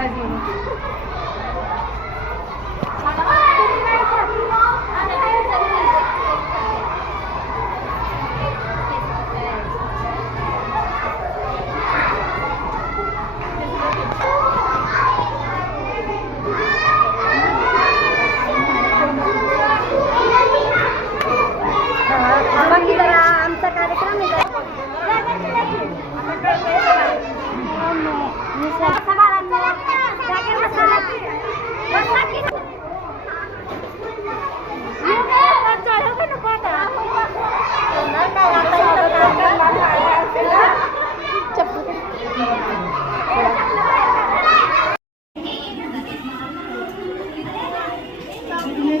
Reise.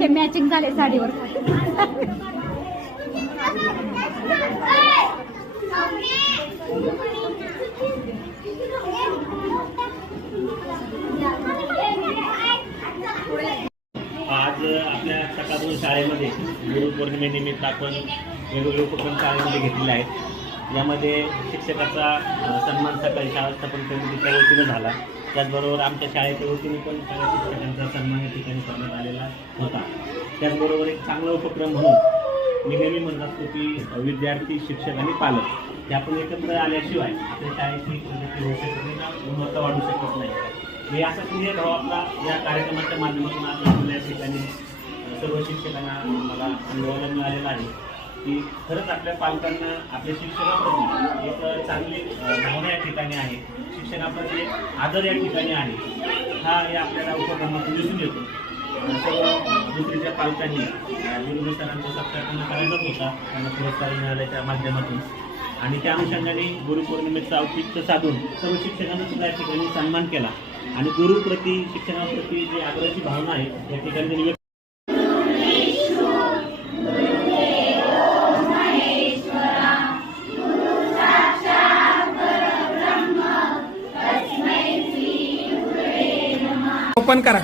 ते matching झाले साडीवर. आपण शाळेमध्ये गुरुपौर्णिमेनिमित्त आपण वेगवेगळे उपक्रम शाळेमध्ये घेतलेले आहेत. यामध्ये शिक्षकाचा सन्मान सकाळी शाळा स्थापन समितीच्या वतीनं झाला. त्याचबरोबर आमच्या शाळेच्या वतीने पण सगळ्या शिक्षकांचा सन्मान या ठिकाणी करण्यात आलेला होता. त्याचबरोबर एक चांगला उपक्रम म्हणून मी नेहमी म्हणत असतो की विद्यार्थी शिक्षक आणि पालक हे आपण एकत्र आल्याशिवाय आपल्या शाळेची प्रगती होऊ शकत नाही गुणवत्ता वाढू शकत नाही. मी असा क्लिअर भाव आपला या कार्यक्रमाच्या माध्यमातून आपल्या ठिकाणी सर्व शिक्षकांना मला अनुभवायला मिळालेला आहे की खरंच आपल्या पालकांना आपल्या शिक्षणाप्रती एक चांगली भावना या ठिकाणी आहे. शिक्षणाप्रती एक आदर या ठिकाणी आहे. हा या आपल्याला उपक्रमातून दिसून येतो. सर्व दुसरीच्या पालकांनी अ, विरोधी सरांचा सत्कार त्यांना करायचाच होता त्यांना पुरस्कार मिळाल्याच्या माध्यमातून. आणि त्या अनुषंगाने गुरुपौर्णिमेचं औचित्य साधून सर्व शिक्षकांना सुद्धा या ठिकाणी सन्मान केला. आणि गुरुप्रती शिक्षणाप्रती जी आदराची भावना आहे या ठिकाणी ओपन करा.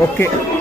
OK